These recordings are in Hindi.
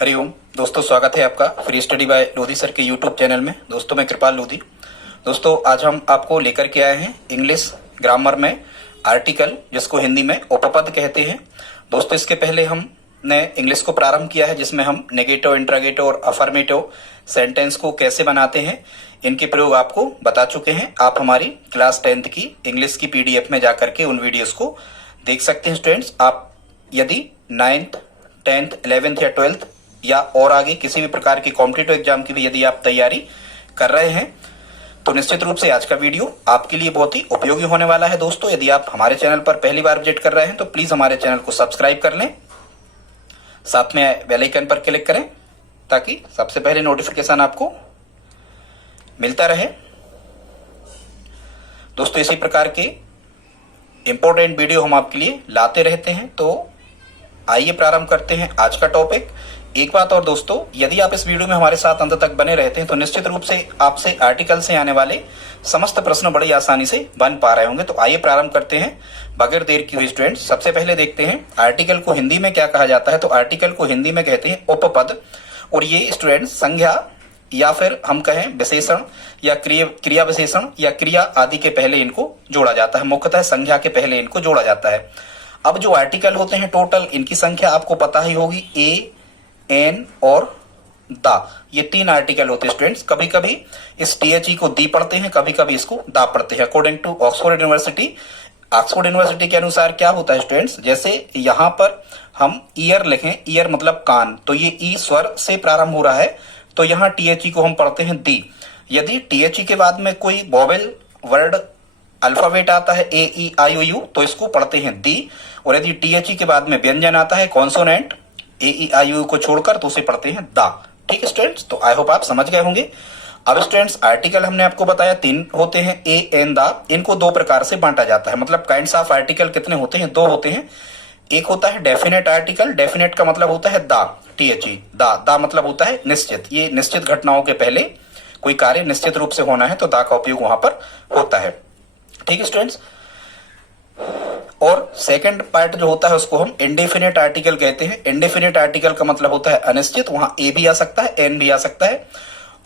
हरिओम दोस्तों, स्वागत है आपका free study bye Lodhi sir के यूट्यूब चैनल में। दोस्तों मैं कृपाल लोधी। दोस्तों आज हम आपको लेकर के आए हैं इंग्लिश ग्रामर में आर्टिकल, जिसको हिंदी में उपपद कहते हैं। दोस्तों इसके पहले हमने इंग्लिश को प्रारंभ किया है, जिसमें हम नेगेटिव, इंट्रागेटिव और अफर्मेटिव सेंटेंस को कैसे बनाते हैं इनके प्रयोग आपको बता चुके हैं। आप हमारी क्लास 10th की इंग्लिश की PDF में जाकर के उन वीडियोस को देख सकते हैं। स्टूडेंट्स, आप यदि 9th, 10th, 11th या 12th या और आगे किसी भी प्रकार की कॉम्पिटिटिव एग्जाम की भी यदि आप तैयारी कर रहे हैं तो निश्चित रूप से आज का वीडियो आपके लिए बहुत ही उपयोगी होने वाला है। दोस्तों यदि आप हमारे चैनल पर पहली बार विजिट कर रहे हैं तो प्लीज हमारे चैनल को सब्सक्राइब कर लें, साथ में बेल आइकन पर क्लिक करें ताकि सबसे पहले नोटिफिकेशन आपको मिलता रहे। दोस्तों इसी प्रकार के इंपॉर्टेंट वीडियो हम आपके लिए लाते रहते हैं, तो आइए प्रारंभ करते हैं आज का टॉपिक। एक बात और दोस्तों, यदि आप इस वीडियो में हमारे साथ अंत तक बने रहते हैं तो निश्चित रूप से आपसे आर्टिकल से आने वाले समस्त प्रश्न बड़ी आसानी से बन पा रहे होंगे। तो आइए प्रारंभ करते हैं बगैर देर की हुई। स्टूडेंट्स सबसे पहले देखते हैं आर्टिकल को हिंदी में क्या कहा जाता है। तो आर्टिकल को हिंदी में कहते हैं उपपद, और ये स्टूडेंट्स संज्ञा या फिर हम कहें विशेषण या क्रिया विशेषण या क्रिया आदि के पहले इनको जोड़ा जाता है। मुख्यतः संज्ञा के पहले इनको जोड़ा जाता है। अब जो आर्टिकल होते हैं टोटल इनकी संख्या आपको पता ही होगी, ए, एन और दा, ये 3 आर्टिकल होते हैं। स्टूडेंट्स कभी कभी इस THE को दी पढ़ते हैं, कभी कभी इसको दा पढ़ते हैं। अकॉर्डिंग टू ऑक्सफोर्ड यूनिवर्सिटी के अनुसार क्या होता है स्टूडेंट्स, जैसे यहां पर हम ईयर लिखें, ईयर मतलब कान, तो ये ई स्वर से प्रारंभ हो रहा है, तो यहाँ THE को हम पढ़ते हैं दी। यदि THE के बाद में कोई वोवेल वर्ड अल्फाबेट आता है AEIOU तो इसको पढ़ते हैं दी, और यदि THE के बाद में व्यंजन आता है कॉन्सोनेंट AEIOU को छोड़कर तो उसे पढ़ते हैं दा। ठीक है स्टूडेंट्स, तो आई होप आप समझ गए होंगे। अब स्टूडेंट्स आर्टिकल हमने आपको बताया 3 होते हैं, ए, एन, दा। इनको 2 प्रकार से बांटा जाता है। मतलब काइंड्स ऑफ आर्टिकल कितने होते हैं? 2 होते हैं। एक होता है डेफिनेट आर्टिकल, डेफिनेट का मतलब होता है दा, THE, दा मतलब होता है निश्चित। ये निश्चित घटनाओं के पहले कोई कार्य निश्चित रूप से होना है तो दा का उपयोग वहां पर होता है। ठीक है स्टूडेंट्स, और सेकंड पार्ट जो होता है उसको हम इंडेफिनेट आर्टिकल कहते हैं। इंडेफिनेट आर्टिकल का मतलब होता है अनिश्चित, वहां ए भी आ सकता है, एन भी आ सकता है।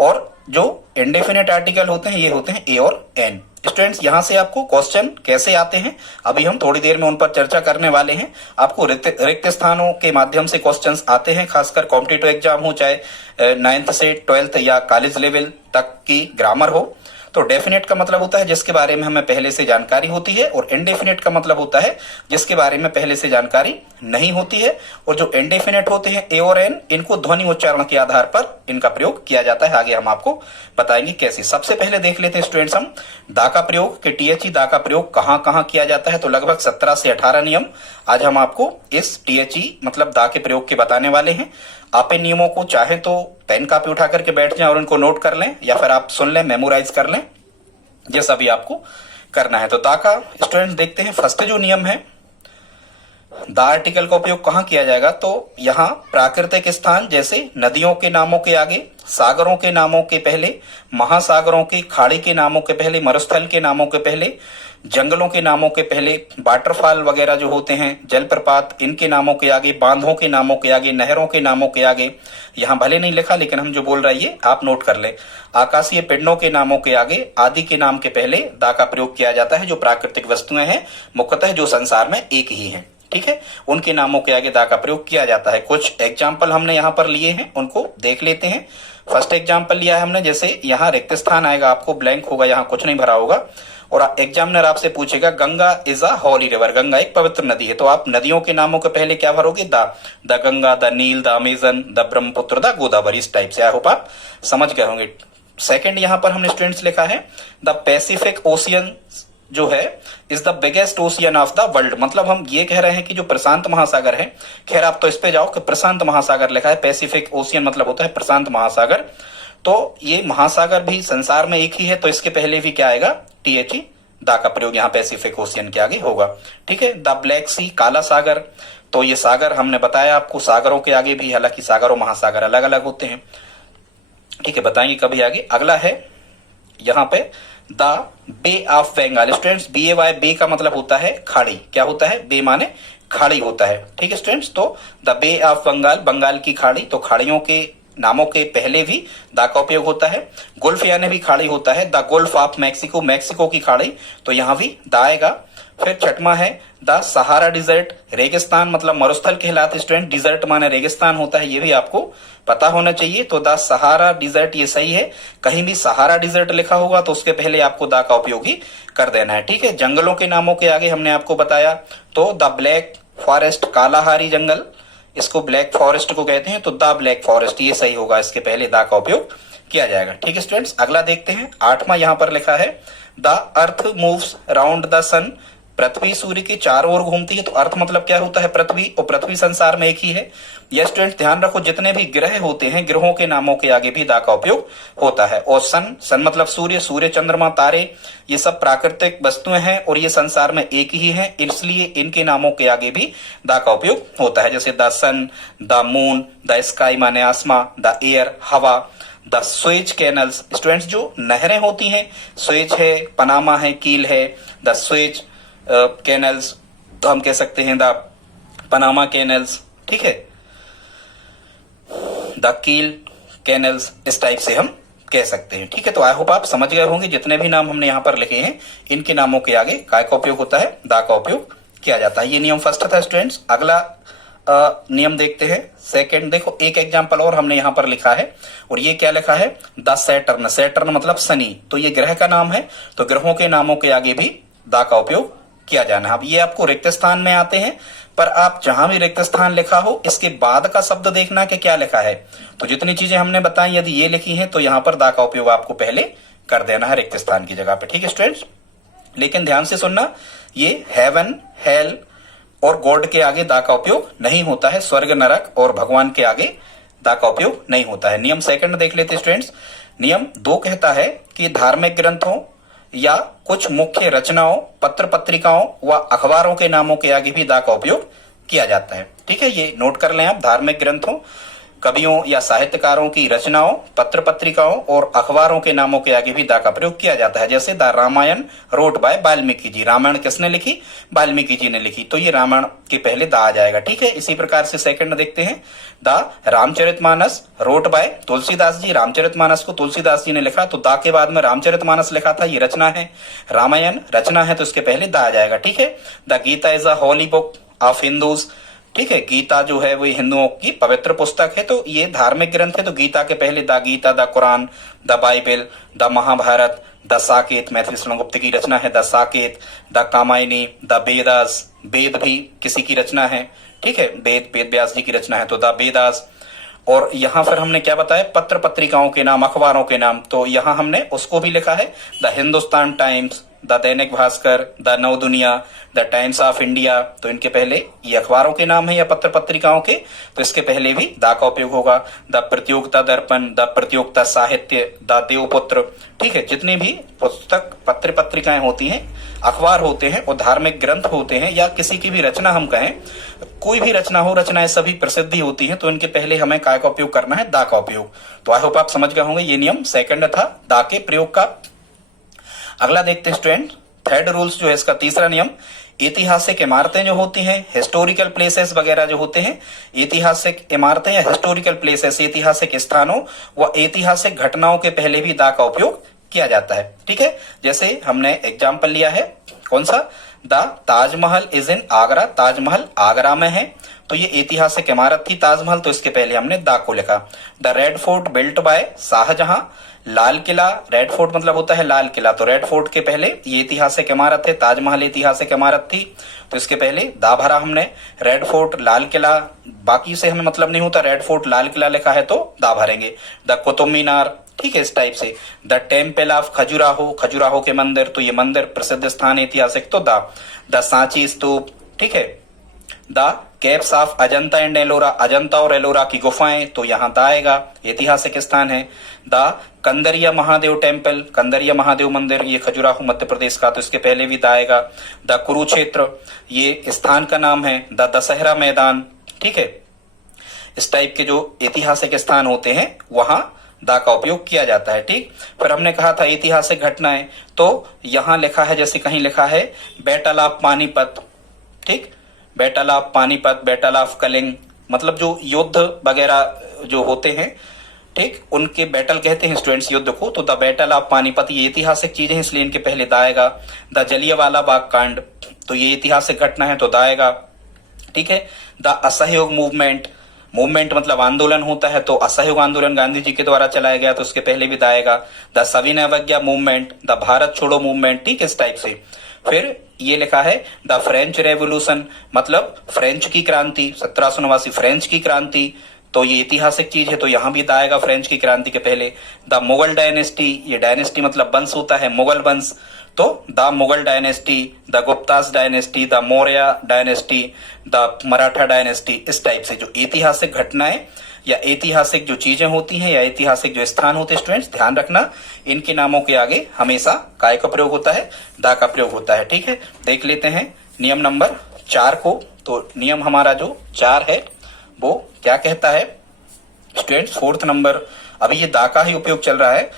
और जो इंडेफिनेट आर्टिकल होते हैं ये होते हैं ए और एन। स्टूडेंट्स यहां से आपको क्वेश्चन कैसे आते हैं अभी हम थोड़ी देर में उन पर चर्चा करने वाले हैं। आपको रिक्त स्थानों के माध्यम से क्वेश्चंस आते हैं, खासकर कॉम्पिटिटिव एग्जाम हो, चाहे 9th से 12th या कॉलेज लेवल तक की ग्रामर हो। तो डेफिनेट का मतलब होता है जिसके बारे में हमें पहले से जानकारी होती है, और इंडेफिनेट का मतलब होता है जिसके बारे में पहले से जानकारी नहीं होती है। और जो इंडेफिनेट होते हैं ए और एन, इनको ध्वनि उच्चारण के आधार पर इनका प्रयोग किया जाता है। आगे हम आपको बताएंगे कैसे। सबसे पहले देख लेते हैं स्टूडेंट्स हम दा का प्रयोग कि THE दा का प्रयोग कहां कहां किया जाता है। तो लगभग 17 से 18 नियम आज हम आपको इस THE मतलब दा के प्रयोग के बताने वाले हैं। आप इन नियमों को चाहे तो पेन कापी उठा करके बैठ जाएं और उनको नोट कर लें, या फिर आप सुन लें, मेमोराइज कर लें, जैसा भी आपको करना है। तो दा का स्टूडेंट्स देखते हैं फर्स्ट जो नियम है, दा आर्टिकल का उपयोग कहां किया जाएगा। तो यहां प्राकृतिक स्थान जैसे नदियों के नामों के आगे, सागरों के नामों के पहले, महासागरों के, खाड़ी के नामों के पहले, मरुस्थल के नामों के पहले, जंगलों के नामों के पहले, वाटरफॉल वगैरह जो होते हैं, जलप्रपात, इनके नामों के आगे, बांधों के नामों के आगे, नहरों के नामों के आगे, यहां भले नहीं लिखा लेकिन हम जो बोल रहे हैं ये आप नोट कर ले, आकाशीय पिंडों के नामों के आगे, आदि के नाम के पहले दा का प्रयोग किया जाता है। जो प्राकृतिक वस्तुएं हैं मुख्यतः जो संसार में एक ही है, ठीक है, उनके नामों के आगे दा का प्रयोग किया जाता है। कुछ एग्जाम्पल हमने यहाँ पर लिए हैं, उनको देख लेते हैं। फर्स्ट एग्जाम्पल लिया है हमने, जैसे यहाँ रिक्त स्थान आएगा, आपको ब्लैंक होगा, यहाँ कुछ नहीं भरा होगा, और एग्जामिनर आपसे पूछेगा Ganga is a Holi river, Ganga एक पवित्र नदी है। तो आप नदियों के नामों के पहले क्या भरोगे? The Ganga, the Nile, the Amazon, the Brahmaputra, the Godavari, इस टाइप से। आई होप आप समझ गए होंगे। सेकंड यहाँ पर हमने स्टूडेंट्स लिखा है द पैसिफिक ओशियन जो है is the biggest ocean of the world. मतलब हम ये कह रहे हैं कि जो प्रशांत महासागर है, खैर आप तो इस पे जाओ कि प्रशांत महासागर लिखा है, पैसिफिक ओशियन मतलब होता है प्रशांत महासागर। तो ये महासागर भी संसार में एक ही है, तो इसके पहले भी क्या आएगा? THE दा का प्रयोग यहाँ पैसिफिक ओशियन के आगे होगा। ठीक है, द ब्लैक सी, काला सागर, तो ये सागर हमने बताया आपको, सागरों के आगे भी, हालांकि सागर और महासागर अलग अलग होते हैं। ठीक है, बताएंगे कभी आगे। अगला है यहाँ पे the bay of Bengal. Students BAY, bay का मतलब होता है खाड़ी। क्या होता है? बे माने खाड़ी होता है। ठीक है स्टूडेंट्स, तो the bay of Bengal, Bengal की खाड़ी, तो खाड़ियों के नामों के पहले भी दा का उपयोग होता है। गुल्फ यानी भी खाड़ी होता है, the Gulf of Mexico, Mexico की खाड़ी, तो यहां भी दा आएगा। फिर छठवां है द सहारा डिजर्ट, रेगिस्तान मतलब मरुस्थल कहलाते स्टूडेंट, डिजर्ट माने रेगिस्तान होता है, ये भी आपको पता होना चाहिए। तो द सहारा डिजर्ट ये सही है, कहीं भी सहारा डिजर्ट लिखा होगा तो उसके पहले आपको दा का उपयोग ही कर देना है। ठीक है, जंगलों के नामों के आगे हमने आपको बताया, तो द ब्लैक फॉरेस्ट, कालाहारी जंगल, इसको ब्लैक फॉरेस्ट को कहते हैं, तो द ब्लैक फॉरेस्ट ये सही होगा, इसके पहले दा का उपयोग किया जाएगा। ठीक है स्टूडेंट्स, अगला देखते हैं, आठवां यहां पर लिखा है the earth moves round the sun, पृथ्वी सूर्य के चारों ओर घूमती है। तो अर्थ मतलब क्या होता है? पृथ्वी, और पृथ्वी संसार में एक ही है। यह स्टूडेंट ध्यान रखो, जितने भी ग्रह होते हैं ग्रहों के नामों के आगे भी दा का उपयोग होता है। और सन, सन मतलब सूर्य, सूर्य चंद्रमा तारे ये सब प्राकृतिक वस्तुएं हैं और ये संसार में एक ही है, इसलिए इनके नामों के आगे भी दा का उपयोग होता है। जैसे the sun, the moon, the sky माने आसमां, द एयर हवा, द स्वेज कैनल्स, स्टूडेंट्स जो नहरें होती हैं, स्वेज है, पनामा है, कील है, द स्वेज कैनल्स, तो हम कह सकते हैं द पनामा कैनल्स। ठीक है, द कील कैनल्स, इस टाइप से हम कह सकते हैं। ठीक है, तो आई होप आप समझ गए होंगे, जितने भी नाम हमने यहां पर लिखे हैं इनके नामों के आगे काय का उपयोग होता है? दा का उपयोग किया जाता है। ये नियम फर्स्ट था स्टूडेंट्स। अगला नियम देखते हैं सेकंड। देखो, एक एग्जांपल और हमने यहां पर लिखा है, और ये क्या लिखा है? द सैटर्न, सैटर्न मतलब शनि, तो ये ग्रह का नाम है, तो ग्रहों के नामों के आगे भी दा का उपयोग किया जाना है। अब ये आपको रिक्त स्थान में आते हैं, पर आप जहां भी रिक्त स्थान लिखा हो इसके बाद का शब्द देखना कि क्या लिखा है। तो जितनी चीजें हमने बताई यदि ये लिखी हैं तो यहां पर दा का उपयोग आपको पहले कर देना है रिक्त स्थान की जगह पे। ठीक है स्टूडेंट्स, लेकिन ध्यान से सुनना, ये हेवन, हेल और गॉड के आगे दा का उपयोग नहीं होता है, स्वर्ग, नरक और भगवान के आगे दा का उपयोग नहीं होता है। नियम सेकंड देख लेते स्टूडेंट्स। नियम 2 कहता है कि धार्मिक ग्रंथों या कुछ मुख्य रचनाओं, पत्र पत्रिकाओं व अखबारों के नामों के आगे भी दा का उपयोग किया जाता है। ठीक है, ये नोट कर लें आप, धार्मिक ग्रंथों, कवियों या साहित्यकारों की रचनाओं, पत्र पत्रिकाओं और अखबारों के नामों के आगे भी दा का प्रयोग किया जाता है। जैसे the Ramayana wrote by Valmiki ji, Ramayana किसने लिखी? वाल्मीकि जी ने लिखी, तो ये रामायण के पहले दा आ जाएगा। ठीक है, इसी प्रकार से सेकंड देखते हैं, the Ramcharitmanas wrote by Tulsidas ji, Ramcharitmanas को तुलसीदास जी ने लिखा, तो दा के बाद में रामचरितमानस लिखा था, ये रचना है। रामायण रचना है तो इसके पहले दा आ जाएगा। ठीक है, the Gita is a holy book of Hindus, ठीक है, गीता जो है वो हिंदुओं की पवित्र पुस्तक है, तो ये धार्मिक ग्रंथ है, तो गीता के पहले the Gita, the Quran, the Bible, the Mahabharata, the Saket, Maithili Sharan Gupt की रचना है, the Saket, the Kamayani, the Vedas, Veda भी किसी की रचना है। ठीक है, वेद वेद व्यास जी की रचना है, तो द वेदास। और यहां पर हमने क्या बताया? पत्र पत्रिकाओं के नाम, अखबारों के नाम, तो यहां हमने उसको भी लिखा है, the Hindustan times, the Dainik Bhaskar, the नव दुनिया, द टाइम्स ऑफ इंडिया, तो इनके पहले ये अखबारों के नाम है या पत्र पत्रिकाओं के, तो इसके पहले भी दा का उपयोग होगा। द प्रतियोगिता दर्पण, द प्रतियोगिता साहित्य, द देवपुत्र। ठीक है, जितनी भी पुस्तक, पत्र पत्रिकाएं होती हैं, अखबार होते हैं और धार्मिक ग्रंथ होते हैं, या किसी की भी रचना हम कहें, कोई भी रचना हो, रचनाएं सभी प्रसिद्धि होती हैं, तो इनके पहले हमें काय का उपयोग करना है? दा का उपयोग। तो आई होप आप समझ गए होंगे, ये नियम सेकंड था दा के प्रयोग का। अगला देखते हैं स्टूडेंट, थर्ड रूल्स जो है इसका तीसरा नियम, ऐतिहासिक इमारतें जो होती हैं, हिस्टोरिकल प्लेसेस वगैरह जो होते हैं, ऐतिहासिक इमारतें या हिस्टोरिकल प्लेसेस, ऐतिहासिक स्थानों व ऐतिहासिक घटनाओं के पहले भी दा का उपयोग किया जाता है। ठीक है, जैसे हमने एग्जाम्पल लिया है, कौन सा? The Taj Mahal is in Agra, Taj Mahal Agra में है, तो ये ऐतिहासिक इमारत थी ताजमहल, तो इसके पहले हमने दा को लिखा। The red fort built by Shahjahan, लाल किला, रेड फोर्ट मतलब होता है लाल किला, तो रेड फोर्ट के पहले ये ऐतिहासिक इमारत है, ताजमहल ऐतिहासिक इमारत थी, तो इसके पहले दा भरा हमने। रेड फोर्ट, लाल किला, बाकी से हमें मतलब नहीं होता, रेड फोर्ट, लाल किला लिखा है तो दा भरेंगे। द कुतुब मीनार, ठीक है, इस टाइप से। The temple of Khajuraho, Khajuraho के मंदिर, तो ये मंदिर प्रसिद्ध स्थान ऐतिहासिक, तो दा। द सांची स्तूप, ठीक है। The keeps of Ajanta and Ellora, Ajanta और एलोरा की गुफाएं, तो यहाँ दा आएगा, ऐतिहासिक स्थान है। द कंदरिया महादेव टेम्पल, कंदरिया महादेव मंदिर, ये खजुराहो मध्य प्रदेश का, तो इसके पहले भी दा आएगा। द कुरुक्षेत्र, ये स्थान का नाम है। द दशहरा मैदान, ठीक है, इस टाइप के जो ऐतिहासिक स्थान होते हैं वहां दा का उपयोग किया जाता है। ठीक, फिर हमने कहा था ऐतिहासिक घटनाएं, तो यहां लिखा है, जैसे कहीं लिखा है बैटल ऑफ पानीपत, ठीक, battle of Panipat, battle of Kalinga, मतलब जो युद्ध वगैरह जो होते हैं, ठीक, उनके बैटल कहते हैं स्टूडेंट्स युद्ध को। तो द बैटल ऑफ पानीपत ये ऐतिहासिक चीज है, इसलिए इनके पहले द आएगा। द जलियांवाला बाग कांड, तो ये ऐतिहासिक घटना है, तो द आएगा। ठीक है। द असहयोग मूवमेंट, मूवमेंट मतलब आंदोलन होता है, तो असहयोग आंदोलन गांधी जी के द्वारा चलाया गया, तो उसके पहले भी द आएगा। द सविनय अवज्ञा मूवमेंट, द भारत छोड़ो मूवमेंट, ठीक, इस टाइप से। फिर ये लिखा है द फ्रेंच रेवोल्यूशन, मतलब फ्रेंच की क्रांति, 1789 फ्रेंच की क्रांति, तो ये ऐतिहासिक चीज है, तो यहां भी द आएगा फ्रेंच की क्रांति के पहले। द मुगल डायनेस्टी, ये डायनेस्टी मतलब वंश होता है, मुगल वंश, तो the Mughal dynasty, the Guptas dynasty, the Maurya dynasty, the Maratha dynasty, इस टाइप से जो ऐतिहासिक घटनाएं या ऐतिहासिक जो चीजें होती हैं या ऐतिहासिक जो स्थान होते हैं, स्टूडेंट्स ध्यान रखना, इनके नामों के आगे हमेशा काय का प्रयोग होता है, दा का प्रयोग होता है। ठीक है। देख लेते हैं नियम नंबर 4 को। तो नियम हमारा जो 4 है वो क्या कहता है स्टूडेंट्स, 4th नंबर, अभी ये दा का ही उपयोग चल रहा है।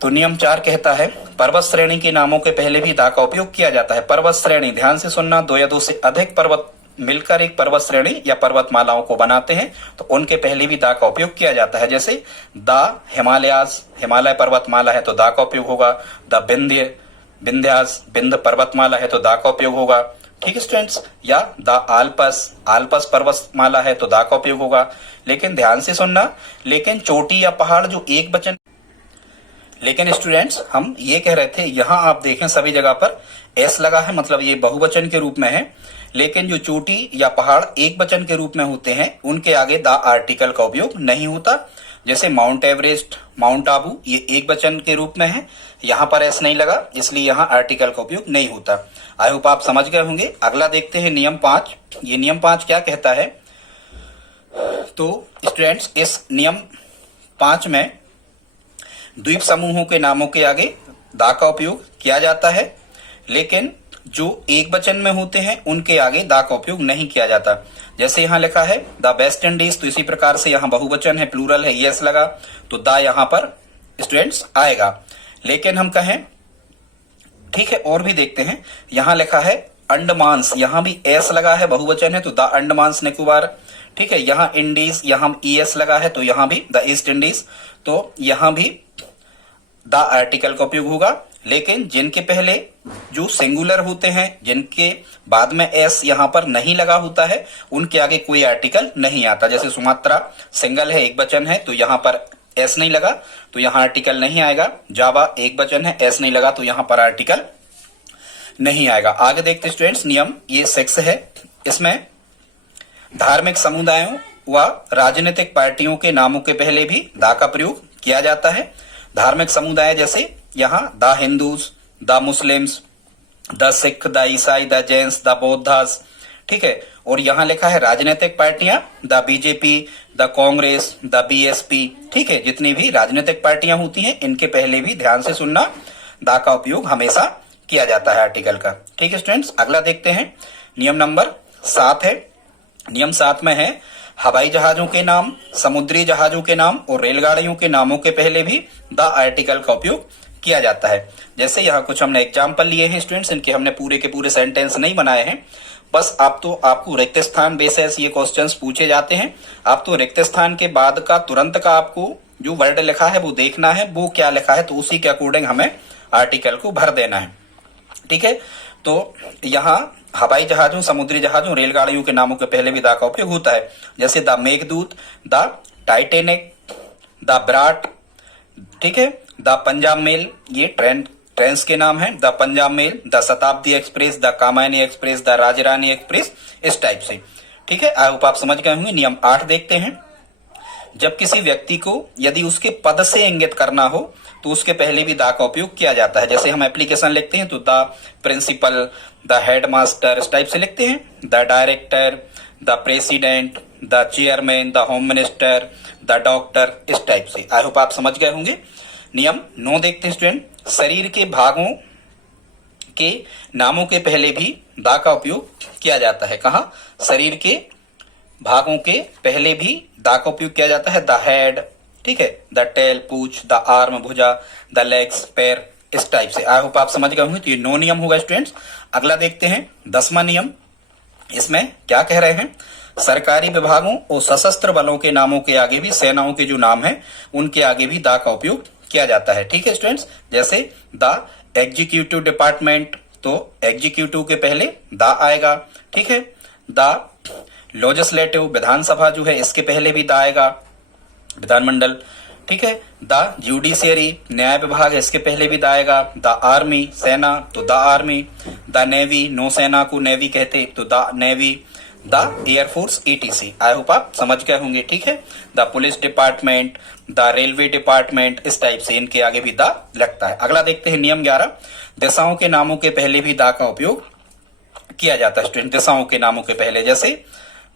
तो नियम 4 कहता है पर्वत श्रेणी के नामों के पहले भी दा का उपयोग किया जाता है। पर्वत श्रेणी, ध्यान से सुनना, 2 या 2 से अधिक पर्वत मिलकर एक पर्वत श्रेणी या पर्वतमालाओं को बनाते हैं, तो उनके पहले भी दा का उपयोग किया जाता है। जैसे दा हिमालयास, हिमालय पर्वतमाला है तो दा का उपयोग होगा। द विंध्य, विंध्यास, विंध्य पर्वतमाला है तो दा का उपयोग होगा। ठीक है स्टूडेंट्स। या द आल्पस, आल्पस पर्वतमाला है तो दा का उपयोग होगा। लेकिन ध्यान से सुनना, लेकिन चोटी या पहाड़ जो एक वचन, लेकिन स्टूडेंट्स हम ये कह रहे थे, यहां आप देखें सभी जगह पर एस लगा है, मतलब ये बहुवचन के रूप में है। लेकिन जो चोटी या पहाड़ एक वचन के रूप में होते हैं, उनके आगे द आर्टिकल का उपयोग नहीं होता। जैसे माउंट एवरेस्ट, माउंट आबू, ये एक वचन के रूप में है, यहां पर एस नहीं लगा, इसलिए यहां आर्टिकल का उपयोग नहीं होता। आई होप आप समझ गए होंगे। अगला देखते हैं नियम 5। ये नियम 5 क्या कहता है, तो स्टूडेंट्स इस नियम 5 में द्वीप समूहों के नामों के आगे दा का उपयोग किया जाता है, लेकिन जो एक वचन में होते हैं उनके आगे दा का उपयोग नहीं किया जाता। जैसे यहां लिखा है द वेस्ट इंडीज, तो इसी प्रकार से यहां बहुवचन है, प्लूरल है, यस लगा, तो दा यहां पर स्टूडेंट्स आएगा। लेकिन हम कहें, ठीक है, और भी देखते हैं, यहां लिखा है अंडमान्स, यहां भी एस लगा है, बहुवचन है, तो द अंडमान्स निकोबार। ठीक है। यहां इंडीज, यहां ईएस लगा है, तो यहां भी द ईस्ट इंडीज, तो यहां भी द आर्टिकल का उपयोग होगा। लेकिन जिनके पहले जो सिंगुलर होते हैं, जिनके बाद में एस यहां पर नहीं लगा होता है, उनके आगे कोई आर्टिकल नहीं आता। जैसे सुमात्रा सिंगल है, एक वचन है, तो यहां पर एस नहीं लगा, तो यहां आर्टिकल नहीं आएगा। जावा एक वचन है, एस नहीं लगा, तो यहां पर आर्टिकल नहीं आएगा। आगे देखते स्टूडेंट्स, नियम ये 6 है। इसमें धार्मिक समुदायों व राजनीतिक पार्टियों के नामों के पहले भी दा का प्रयोग किया जाता है। धार्मिक समुदाय जैसे यहाँ the Hindus, the Muslims, the Sikh, the ईसाई, द जैन्स, द बौद्धास। ठीक है। और यहाँ लिखा है राजनीतिक पार्टियां, the BJP, the Congress, the BSP. ठीक है। जितनी भी राजनीतिक पार्टियां होती हैं, इनके पहले भी ध्यान से सुनना, दा का उपयोग हमेशा किया जाता है आर्टिकल का। ठीक है स्टूडेंट्स। अगला देखते हैं, नियम नंबर 7 है। नियम 7 में है हवाई जहाजों के नाम, समुद्री जहाजों के नाम और रेलगाड़ियों के नामों के पहले भी द आर्टिकल का उपयोग किया जाता है। जैसे यहाँ कुछ हमने एग्जाम्पल लिए हैं स्टूडेंट्स, इनके हमने पूरे के पूरे सेंटेंस नहीं बनाए हैं, बस आपको रिक्त स्थान बेसिस ये क्वेश्चंस पूछे जाते हैं। आप तो रिक्त स्थान के बाद का तुरंत का आपको जो वर्ड लिखा है वो देखना है, वो क्या लिखा है, तो उसी के अकॉर्डिंग हमें आर्टिकल को भर देना है। ठीक है। तो यहाँ हवाई जहाजों, समुद्री जहाजों, रेलगाड़ियों के नामों के पहले भी दा का उपयोग होता है। जैसे the Meghdoot, the Titanic, the Virat. ठीक है। द पंजाब मेल, ये ट्रेन्स के नाम है, the Punjab mail, the Shatabdi express, the Kamayani express, the Rajrani express, इस टाइप से। ठीक है। आई होप आप समझ गए होंगे। नियम 8 देखते हैं। जब किसी व्यक्ति को यदि उसके पद से इंगित करना हो तो उसके पहले भी दा का उपयोग किया जाता है। जैसे हम एप्लीकेशन लिखते हैं तो द प्रिंसिपल, द हेडमास्टर, इस टाइप से लिखते हैं। The director, the president, the chairman, the home minister, the doctor, इस टाइप से। आई होप आप समझ गए होंगे। नियम 9 देखते हैं स्टूडेंट। शरीर के भागों के नामों के पहले भी दा का उपयोग किया जाता है। कहा? शरीर के भागों के पहले भी दा का उपयोग किया जाता है। द हेड, ठीक है, द टेल, पूछ, द आर्म, भुजा, द लेग्स, पैर, इस टाइप से। आई होप आप समझ गए होंगे। तो ये 9 नियम होगा स्टूडेंट्स। अगला देखते हैं 10वां नियम। इसमें क्या कह रहे हैं, सरकारी विभागों और सशस्त्र बलों के नामों के आगे भी, सेनाओं के जो नाम है उनके आगे भी दा का उपयोग किया जाता है। ठीक है स्टूडेंट्स, जैसे द एग्जीक्यूटिव डिपार्टमेंट, तो एग्जीक्यूटिव के पहले दा आएगा। ठीक है, द लेजिस्लेटिव, विधानसभा जो है इसके पहले भी दा आएगा, विधानमंडल। ठीक है, द जुडिशियरी, न्याय विभाग, इसके पहले भी दा आएगा। द आर्मी, सेना, तो द आर्मी। द नेवी, नौसेना को नेवी कहते तो the navy. The air force, ETC। I hope आप समझ गए होंगे। ठीक है, the police department, the railway department, इस टाइप से इनके आगे भी दा लगता है। अगला देखते हैं नियम 11, दिशाओं के नामों के पहले भी दा का उपयोग किया जाता है स्टूडेंट। दिशाओं के नामों के पहले, जैसे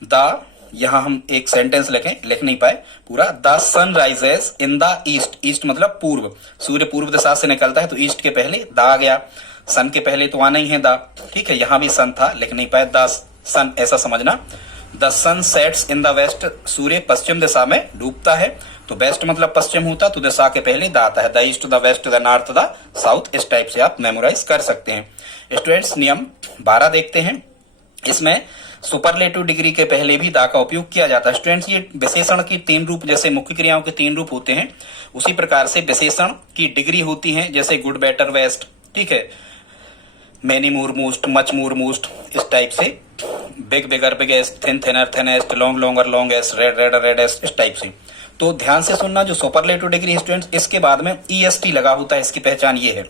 द, यहां हम एक सेंटेंस लिख नहीं पाए पूरा, the sun rises in the east. East मतलब पूर्व, सूर्य पूर्व दिशा से निकलता है तो ईस्ट के पहले द आ गया, सन के पहले तो आना ही है द। ठीक है, यहां भी सन था, लिख नहीं पाए, द सन ऐसा समझना। The sun sets in the west, सूर्य पश्चिम दिशा में डूबता है, तो वेस्ट मतलब पश्चिम होता, तो दिशा के पहले द आता है। The east, the west, the north, the south, इस टाइप से आप मेमोराइज कर सकते हैं। स्टूडेंट्स नियम 12 देखते हैं, इसमें सुपरलेटिव डिग्री के पहले भी दा का उपयोग किया जाता है। स्टूडेंट्स ये विशेषण की 3 रूप, जैसे मुख्य क्रियाओं के 3 रूप होते हैं, उसी प्रकार से विशेषण की डिग्री होती है, जैसे गुड, बेटर, बेस्ट। ठीक है, many, more, most, much, more, most, इस टाइप से। Big, bigger, biggest, thin, thinner, thinnest, long, longer, longest, red, redder, reddest, इस टाइप से। तो ध्यान से सुनना, जो सुपरलेटिव डिग्री स्टूडेंट्स, इसके बाद में EST लगा होता है, इसकी पहचान ये है।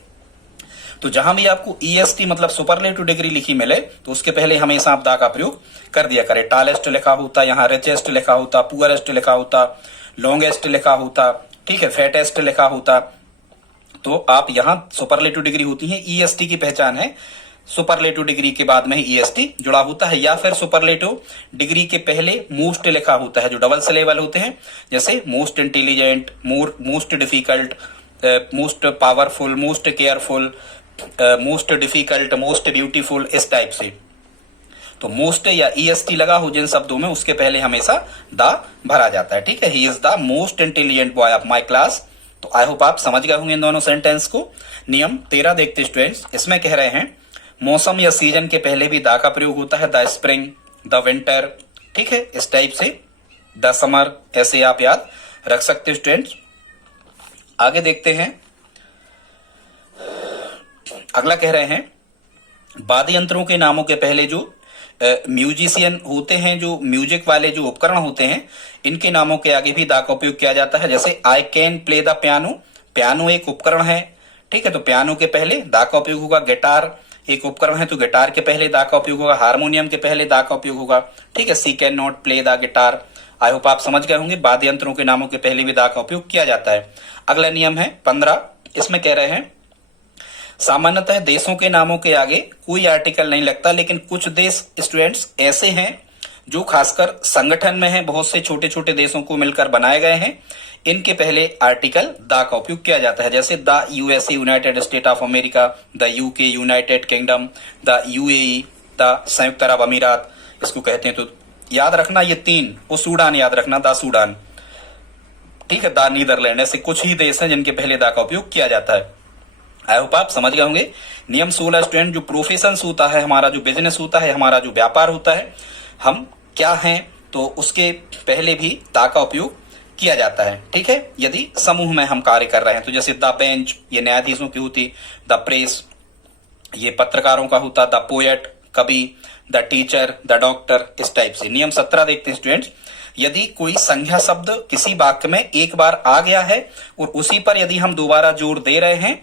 तो जहां भी आपको EST मतलब सुपरलेटिव डिग्री लिखी मिले, तो उसके पहले हमेशा आप दा का प्रयोग कर दिया करें। टालेस्ट लिखा होता, यहाँ रिचेस्ट लिखा होता, पुअरेस्ट लिखा होता, लॉन्गेस्ट लिखा होता, ठीक है, फैटेस्ट लिखा होता, तो आप यहाँ सुपरलेटिव डिग्री होती है, EST की पहचान है। सुपरलेटिव डिग्री के बाद में ही EST जुड़ा होता है, या फिर सुपरलेटिव डिग्री के पहले मोस्ट लिखा होता है, जो डबल सिलेबल होते हैं, जैसे most intelligent, most difficult, most powerful, most careful, most difficult, most beautiful, इस टाइप से। तो मोस्ट या EST लगा हो जिन शब्दों में, उसके पहले हमेशा दा भरा जाता है। ठीक है, he is the most intelligent boy of my class. तो आई होप आप समझ गए होंगे इन दोनों सेंटेंस को। नियम 13 देखते स्टूडेंट्स, इसमें कह रहे हैं मौसम या सीजन के पहले भी दा का प्रयोग होता है, द स्प्रिंग, द विंटर। ठीक है, इस टाइप से, द समर, ऐसे आप याद रख सकते स्टूडेंट्स। आगे देखते हैं, अगला कह रहे हैं वाद्य यंत्रों के नामों के पहले जो म्यूजिशियन होते हैं, जो म्यूजिक वाले जो उपकरण होते हैं, इनके नामों के आगे भी दा का उपयोग किया जाता है। जैसे I can play the piano, piano एक उपकरण है। ठीक है, तो पियानो के पहले दा का उपयोग होगा। गिटार एक उपकरण है, तो गिटार के पहले दा का उपयोग होगा। हारमोनियम के पहले दा का उपयोग होगा। ठीक है, she can not play the guitar. I hope आप समझ गए होंगे, वाद्य यंत्रों के नामों के पहले भी दा का उपयोग किया जाता है। अगला नियम है 15, इसमें कह रहे हैं सामान्यतः देशों के नामों के आगे कोई आर्टिकल नहीं लगता, लेकिन कुछ देश स्टूडेंट्स ऐसे हैं जो खासकर संगठन में हैं, बहुत से छोटे छोटे देशों को मिलकर बनाए गए हैं, इनके पहले आर्टिकल दा का उपयोग किया जाता है। जैसे the USA, United state of America, the UK, United kingdom, the UAE, the संयुक्त अरब अमीरात, इसको कहते हैं। तो याद रखना ये 3, वो सूडान याद रखना, द सूडान। ठीक है, द नीदरलैंड, ऐसे कुछ ही देश हैं जिनके पहले दा का उपयोग किया जाता है। आई होप आप समझ गए होंगे। नियम 16 स्टूडेंट, जो प्रोफेशन होता है हमारा, जो बिजनेस होता है हमारा, जो व्यापार होता है, हम क्या हैं, तो उसके पहले भी दा का उपयोग किया जाता है। ठीक है, यदि समूह में हम कार्य कर रहे हैं, तो जैसे द बेंच, ये न्यायाधीशों की होती, द प्रेस, ये पत्रकारों का होता, द पोएट, कवि, द टीचर, द डॉक्टर, इस टाइप से। नियम 17 देखते हैं स्टूडेंट्स, यदि कोई संज्ञा शब्द किसी वाक्य में एक बार आ गया है और उसी पर यदि हम दोबारा जोर दे रहे हैं,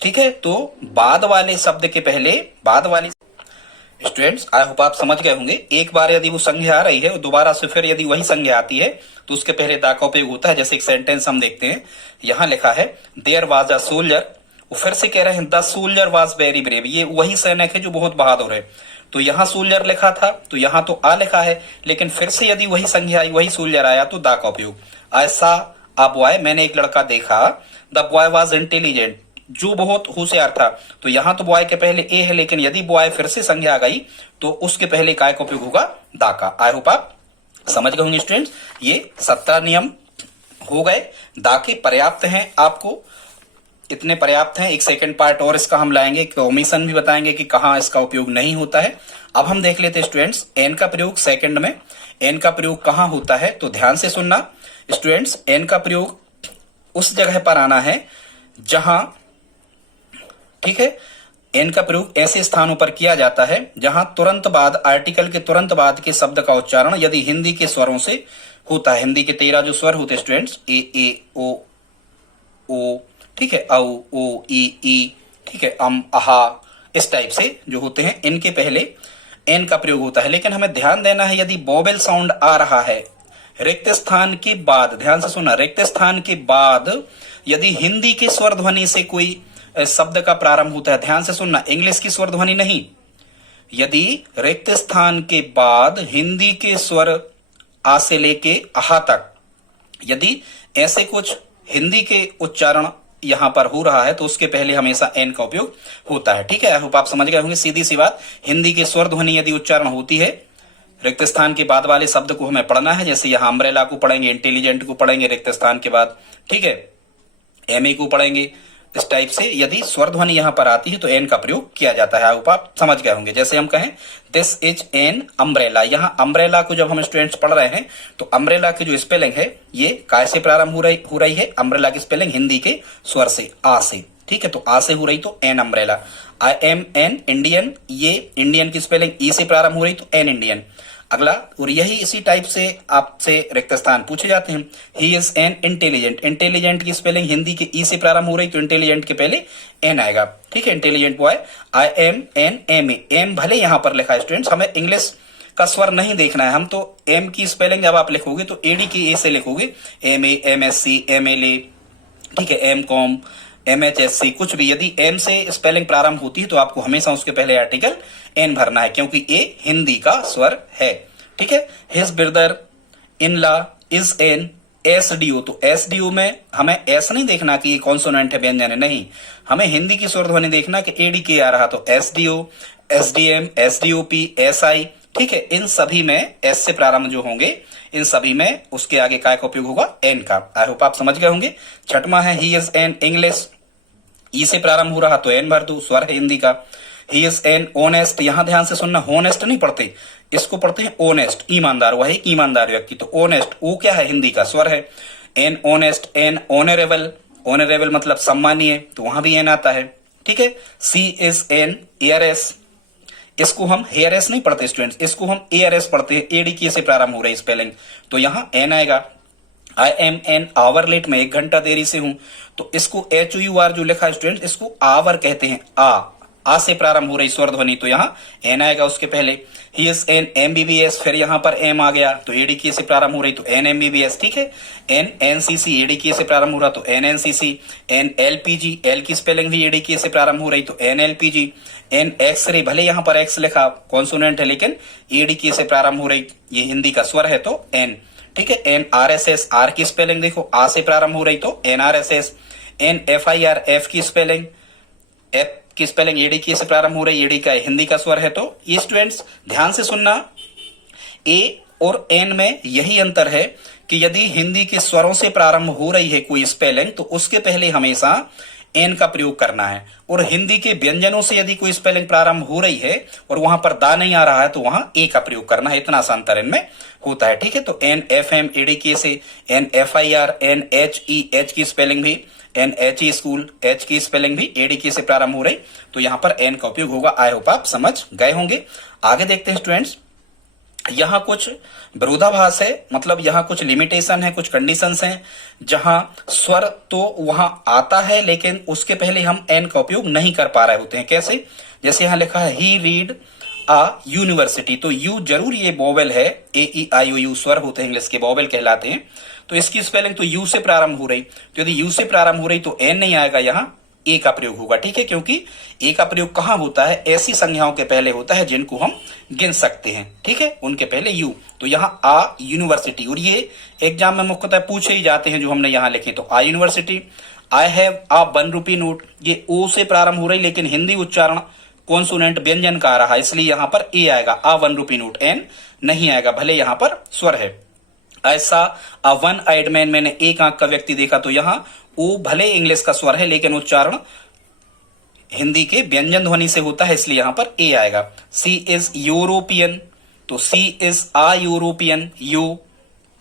ठीक है, तो बाद वाले शब्द के पहले बाद वाली, स्टूडेंट्स आई होप आप समझ गए होंगे, एक बार यदि वो संज्ञा आ रही है और दोबारा से फिर यदि वही संज्ञा आती है, तो उसके पहले दा का उपयोग होता है। जैसे एक सेंटेंस हम देखते हैं, यहां लिखा है देयर वाज अ सोल्जर, वो फिर से कह रहे हैं the soldier was very brave, ये वही सैनिक है जो बहुत बहादुर है। तो यहाँ सोल्जर लिखा था, तो यहाँ तो आ लिखा है, लेकिन फिर से यदि वही संज्ञा आई, वही सोल्जर आया, तो दा का उपयोग। आई सा अ बॉय, मैंने एक लड़का देखा, द बॉय वाज इंटेलिजेंट, जो बहुत होशियार था। तो यहां तो बॉय के पहले ए है, लेकिन यदि बॉय फिर से संज्ञा आ गई, तो उसके पहले काय का उपयोग होगा, दा का। आई होप आप समझ गए होंगे स्टूडेंट्स। ये 17 नियम हो गए, दा के पर्याप्त हैं आपको इतने पर्याप्त हैं। एक सेकंड पार्ट और इसका हम लाएंगे, ओमिशन भी बताएंगे कि कहाँ इसका उपयोग नहीं होता है। अब हम देख लेते हैं स्टूडेंट्स एन का प्रयोग सेकंड में, एन का प्रयोग कहाँ होता है। तो ध्यान से सुनना स्टूडेंट्स, एन का प्रयोग उस जगह पर आना है जहां, ठीक है, एन का प्रयोग ऐसे स्थानों पर किया जाता है जहां तुरंत बाद, आर्टिकल के तुरंत बाद के शब्द का उच्चारण यदि हिंदी के स्वरों से होता है। हिंदी के 13 जो स्वर होते हैं स्टूडेंट्स, ए ओ, ठीक है, औ ओ ई, ठीक है, अहा, इस टाइप से जो होते हैं इनके पहले एन का प्रयोग होता है। लेकिन हमें ध्यान देना है यदि वोवेल साउंड आ रहा है रिक्त स्थान के बाद, ध्यान से सुनना, रिक्त स्थान के बाद यदि हिंदी के स्वर ध्वनि से कोई शब्द का प्रारंभ होता है, ध्यान से सुनना, इंग्लिश की स्वर ध्वनि नहीं, यदि रिक्त स्थान के बाद हिंदी के स्वर आ से लेके आहा तक यदि ऐसे कुछ हिंदी के उच्चारण यहां पर हो रहा है तो उसके पहले हमेशा एन का उपयोग होता है। ठीक है, आई होप आप समझ गए होंगे। सीधी सी बात, हिंदी के स्वर ध्वनि यदि उच्चारण होती है, रिक्त स्थान के बाद वाले शब्द को हमें पढ़ना है। जैसे यहां अम्ब्रेला को पढ़ेंगे, इंटेलिजेंट को पढ़ेंगे रिक्त स्थान के बाद, ठीक है, एमए को पढ़ेंगे, इस टाइप से यदि स्वर ध्वनि यहां पर आती है तो एन का प्रयोग किया जाता है। आई होप आप समझ गए होंगे। जैसे हम कहें दिस इज एन अम्ब्रेला, यहां अम्ब्रेला को जब हम स्टूडेंट्स पढ़ रहे हैं तो अम्ब्रेला की जो स्पेलिंग है ये काय से प्रारंभ हो रही है, अम्ब्रेला की स्पेलिंग हिंदी के स्वर से, आ से, ठीक है, तो आ से हो रही तो an umbrella. I am an Indian, ये इंडियन की स्पेलिंग ई से प्रारंभ हो रही तो एन इंडियन। अगला, और यही इसी टाइप से आपसे रिक्त स्थान पूछे जाते हैं। He is an intelligent, intelligent की स्पेलिंग हिंदी के ई से प्रारंभ हो रही तो इंटेलिजेंट के पहले एन आएगा, ठीक है, intelligent boy. I am an M A, M भले यहां पर लिखा है स्टूडेंट्स, हमें इंग्लिश का स्वर नहीं देखना है, हम तो एम की स्पेलिंग जब आप लिखोगे तो एडी के ए से लिखोगे, M A, M S C, M L A, ठीक है, एम कॉम, MHSC, कुछ भी यदि एम से स्पेलिंग प्रारंभ होती है तो आपको हमेशा उसके पहले आर्टिकल एन भरना है, क्योंकि ए हिंदी का स्वर है। ठीक है, his brother in law is an SDO, तो SDO में हमें एस नहीं देखना कि ये कॉन्सोनेंट है, व्यंजन है, नहीं, हमें हिंदी की स्वर ध्वनि देखना कि ADK आ रहा तो SDO, SDM, SDOP, SI, ठीक है, इन सभी में एस से प्रारंभ जो होंगे इन सभी में उसके आगे काय का उपयोग होगा, एन का। आई होप आप समझ गए होंगे। छठवां है ही इज एन इंग्लिश, ई से प्रारंभ हो रहा तो एन भर दो, स्वर है हिंदी का। ही इज एन ऑनेस्ट, यहां ध्यान से सुनना, होनेस्ट नहीं पढ़ते, इसको पढ़ते हैं ऑनेस्ट, ईमानदार, वही ईमानदार व्यक्ति, तो ऑनेस्ट, ओ क्या है, हिंदी का स्वर है। An honest, N honourable, honourable मतलब सम्मानीय, तो वहां भी एन आता है। ठीक है, सी इज एन एयरएस, इसको हम हेयरएस नहीं पढ़ते स्टूडेंट्स, इसको हम एयरएस पढ़ते हैं, ADK से प्रारंभ हो रही स्पेलिंग, तो यहां एन आएगा। I am an hour late, में 1 घंटा देरी से हूं, तो इसको HUR जो लिखा है स्टूडेंट, इसको आवर कहते हैं, आ से प्रारंभ हो रही स्वर ध्वनि, तो यहाँ एन आएगा उसके पहले। ही इज एन MBBS, फिर यहाँ पर एम आ गया तो ADK से प्रारंभ हो रही तो एन MBBS, ठीक है। एन NCC, ADK से प्रारंभ हो रहा तो an NCC। An LPG, L की स्पेलिंग भी ADK से प्रारंभ हो रही तो एन LPG। एन एक्सरे, भले यहाँ पर एक्स लिखा कॉन्सोनेंट है लेकिन ADK से प्रारंभ हो रही, ये हिंदी का स्वर है तो एन, ठीक है। एन RSS, आर की स्पेलिंग देखो आ से प्रारंभ हो रही तो an RSS। An FIR, F की स्पेलिंग, एफ की स्पेलिंग ADK से प्रारंभ हो रही, एडी का हिंदी का स्वर है तो ये स्टूडेंट्स ध्यान से सुनना, ए और एन में यही अंतर है कि यदि हिंदी के स्वरों से प्रारंभ हो रही है कोई स्पेलिंग तो उसके पहले हमेशा एन का प्रयोग करना है, और हिंदी के व्यंजनों से यदि कोई स्पेलिंग प्रारंभ हो रही है और वहां पर दा नहीं आ रहा है तो वहां ए का प्रयोग करना है, इतना सा अंतर इनमें होता है। ठीक है, तो एन FM ADK से, an FIR, an HE, H की स्पेलिंग भी, एन HE स्कूल, एच की स्पेलिंग भी ADK से प्रारंभ हो रही, तो यहां पर एन का उपयोग होगा। आई होप आप समझ गए होंगे। आगे देखते हैं स्टूडेंट्स, यहां कुछ विरोधाभास है, मतलब यहां कुछ लिमिटेशन है, कुछ कंडीशंस हैं जहां स्वर तो वहां आता है लेकिन उसके पहले हम एन का उपयोग नहीं कर पा रहे होते हैं। कैसे? जैसे यहां लिखा है ही रीड आ यूनिवर्सिटी, तो यू जरूर ये वोवेल है, AEIOU स्वर होते हैं इंग्लिश के, वोवेल कहलाते हैं, तो इसकी स्पेलिंग तो यू से प्रारंभ हो रही, तो यदि यू से प्रारंभ हो रही तो एन नहीं आएगा, यहाँ ए का प्रयोग होगा। ठीक है, क्योंकि ए का प्रयोग कहां होता है, ऐसी संज्ञाओं के पहले होता है जिनको हम गिन सकते हैं। ठीक है, उनके पहले यू, तो यहाँ आ यूनिवर्सिटी, और ये एग्जाम में मुख्यतः पूछे ही जाते हैं जो हमने यहाँ लिखे, तो a university. I have a 1 rupee note, ये ओ से प्रारंभ हो रही लेकिन हिंदी उच्चारण कॉन्सोनेंट व्यंजन का आ रहा है, इसलिए यहां पर ए आएगा, आ 1 रुपी नोट, एन नहीं आएगा, भले यहां पर स्वर है। ऐसा अ 1 आइड मैन, मैंने एक आंख का व्यक्ति देखा, तो यहां ओ भले इंग्लिश का स्वर है लेकिन उच्चारण हिंदी के व्यंजन ध्वनि से होता है, इसलिए यहां पर ए आएगा। सी इज यूरोपियन, तो सी इज आ यूरोपियन, यू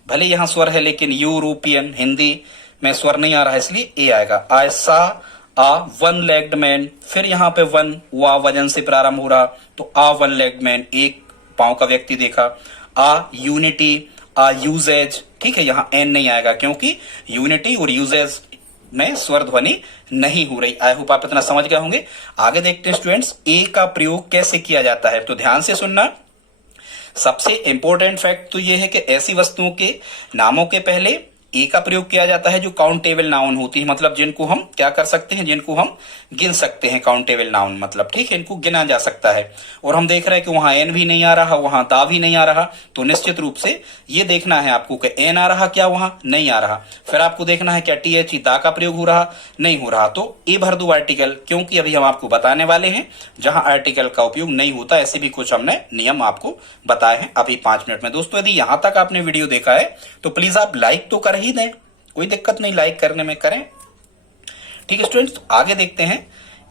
भले यहां स्वर है लेकिन यूरोपियन हिंदी में स्वर नहीं आ रहा है, इसलिए ए आएगा। आई सा आ वन लेग्ड मैन, फिर यहां पे वन वा वजन से प्रारंभ हो रहा, तो आ वन लेग्ड मैन, एक पांव का व्यक्ति देखा। आ यूनिटी, आ यूजेज, ठीक है, यहां एन नहीं आएगा क्योंकि यूनिटी और यूजेज में स्वर ध्वनि नहीं हो रही। आई होप आप इतना समझ गए होंगे। आगे देखते हैं स्टूडेंट्स, ए का प्रयोग कैसे किया जाता है, तो ध्यान से सुनना। सबसे इंपॉर्टेंट फैक्ट तो यह है कि ऐसी वस्तुओं के नामों के पहले ए का प्रयोग किया जाता है जो काउंटेबल नाउन होती है, मतलब जिनको हम क्या कर सकते हैं, जिनको हम गिन सकते हैं। काउंटेबल नाउन मतलब, ठीक है, इनको गिना जा सकता है। और हम देख रहे हैं कि वहां एन भी नहीं आ रहा, वहां दा भी नहीं आ रहा, तो निश्चित रूप से ये देखना है आपको कि एन आ रहा क्या, वहां नहीं आ रहा। फिर आपको देखना है क्या टी एच दा का प्रयोग हो रहा, नहीं हो रहा, तो ए भर दो आर्टिकल, क्योंकि अभी हम आपको बताने वाले हैं जहां आर्टिकल का उपयोग नहीं होता। ऐसे भी कुछ हमने नियम आपको बताए हैं अभी 5 मिनट में। दोस्तों यदि यहां तक आपने वीडियो देखा है तो प्लीज आप लाइक तो कर ही दें, कोई दिक्कत नहीं, लाइक करने में करें, ठीक है स्टूडेंट्स। आगे देखते हैं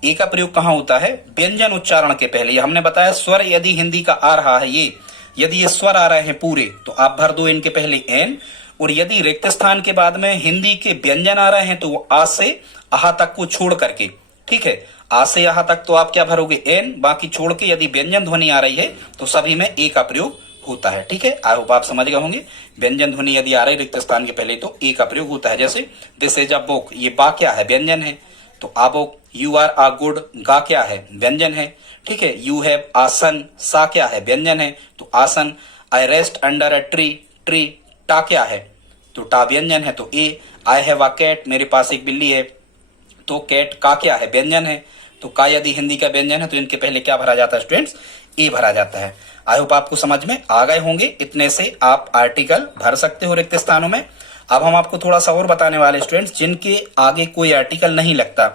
ए का प्रयोग कहां होता है, व्यंजन उच्चारण के पहले। हमने बताया स्वर यदि हिंदी का आ रहा है, ये यदि ये स्वर आ रहे हैं पूरे तो आप भर दो इनके पहले एन, और यदि रिक्त स्थान के बाद में हिंदी के व्यंजन आ रहे हैं तो वो आ से आहा तक को छोड़ करके, ठीक है, आ से आहा तक तो आप क्या भरोगे एन, बाकी छोड़ के यदि व्यंजन ध्वनि आ रही है तो सभी में ए का प्रयोग होता है, ठीक है। आई होप आप समझ गए होंगे। व्यंजन ध्वनि यदि आ रही रिक्त स्थान के पहले तो ए का प्रयोग होता है। जैसे दिस इज अ बुक, ये बा क्या है, व्यंजन है, तो a book. You are a good, गा क्या है, व्यंजन है, ठीक है। यू हैव आसन, सा क्या है, व्यंजन है, तो आसन। आई rest under a tree, tree टा क्या है, तो टा व्यंजन है, तो ए। आई हैव अ कैट, मेरे पास एक बिल्ली है, तो कैट का क्या है, व्यंजन है, तो का यदि हिंदी का व्यंजन है तो इनके पहले क्या भरा जाता है स्टूडेंट्स, ए भरा जाता है। आई होप आपको समझ में आ गए होंगे। इतने से आप आर्टिकल भर सकते हो रिक्त स्थानों में। अब हम आपको थोड़ा सा और बताने वाले स्टूडेंट्स, जिनके आगे कोई आर्टिकल नहीं लगता,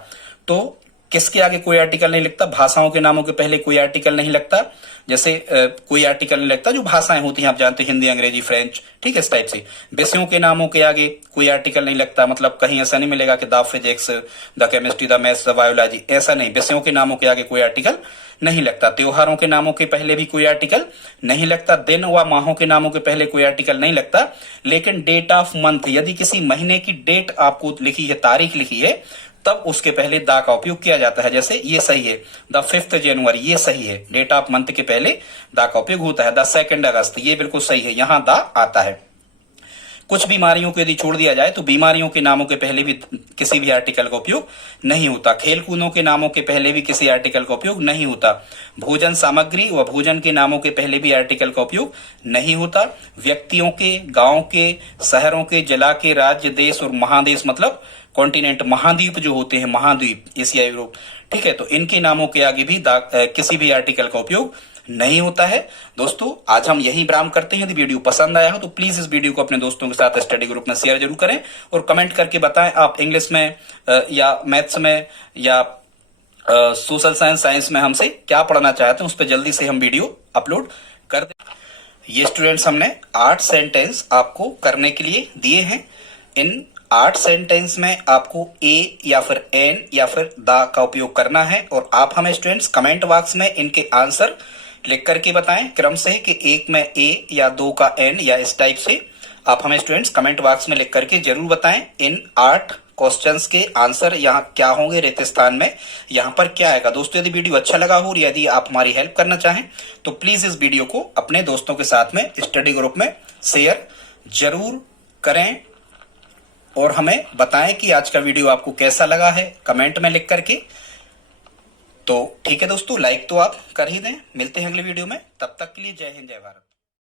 तो किसके आगे कोई आर्टिकल नहीं लगता, भाषाओं के नामों के पहले कोई आर्टिकल नहीं लगता। जैसे कोई आर्टिकल नहीं लगता जो भाषाएं होती हैं, आप जानते हैं हिंदी, अंग्रेजी, फ्रेंच, ठीक है, इस टाइप से। विषयों के नामों के आगे कोई आर्टिकल नहीं लगता, मतलब कहीं ऐसा नहीं मिलेगा कि the physics, the chemistry, the maths, the biology, ऐसा नहीं। विषयों के नामों के आगे कोई आर्टिकल नहीं लगता। त्योहारों के नामों के पहले भी कोई आर्टिकल नहीं लगता। दिन व माहों के नामों के पहले कोई आर्टिकल नहीं लगता। लेकिन डेट ऑफ मंथ, यदि किसी महीने की डेट आपको लिखी है, तारीख लिखी है, तब उसके पहले दा का उपयोग किया जाता है। जैसे ये सही है, द 5 जनवरी, ये सही है, डेट ऑफ मंथ के पहले दा का उपयोग होता है। द 2 अगस्त, ये बिल्कुल सही है, यहां दा आता है। कुछ बीमारियों को यदि छोड़ दिया जाए तो बीमारियों के नामों के पहले भी किसी भी आर्टिकल का उपयोग नहीं होता। खेल कूदों के नामों के पहले भी किसी आर्टिकल का उपयोग नहीं होता। भोजन सामग्री व भोजन के नामों के पहले भी आर्टिकल का उपयोग नहीं होता। व्यक्तियों के, गांव के, शहरों के, जिला के, राज्य, देश और महादेश, मतलब कॉन्टिनेंट, महाद्वीप जो होते हैं, महाद्वीप, एशिया, यूरोप, ठीक है, तो इनके नामों के आगे भी किसी भी आर्टिकल का उपयोग नहीं होता है। दोस्तों आज हम यही विराम करते हैं। यदि वीडियो पसंद आया हो तो प्लीज इस वीडियो को अपने दोस्तों के साथ स्टडी ग्रुप में शेयर जरूर करें, और कमेंट करके बताएं आप इंग्लिश में या मैथ्स में या सोशल साइंस में हमसे क्या पढ़ना चाहते हैं, उस पर जल्दी से हम वीडियो अपलोड कर दें। ये स्टूडेंट्स हमने 8 सेंटेंस आपको करने के लिए दिए हैं। इन 8 सेंटेंस में आपको ए या फिर एन या फिर दा का उपयोग करना है, और आप हमें स्टूडेंट्स कमेंट बॉक्स में इनके आंसर लिख करके बताएं क्रम से, कि एक में ए या 2 का एन, या इस टाइप से आप हमें स्टूडेंट्स कमेंट बॉक्स में लिख करके जरूर बताएं इन 8 क्वेश्चंस के आंसर यहाँ क्या होंगे, रिक्त स्थान में यहाँ पर क्या आएगा। दोस्तों यदि वीडियो अच्छा लगा हो और यदि आप हमारी हेल्प करना चाहें तो प्लीज इस वीडियो को अपने दोस्तों के साथ में स्टडी ग्रुप में शेयर जरूर करें, और हमें बताएं कि आज का वीडियो आपको कैसा लगा है कमेंट में लिख करके। तो ठीक है दोस्तों, लाइक तो आप कर ही दें। मिलते हैं अगले वीडियो में, तब तक के लिए जय हिंद, जय भारत।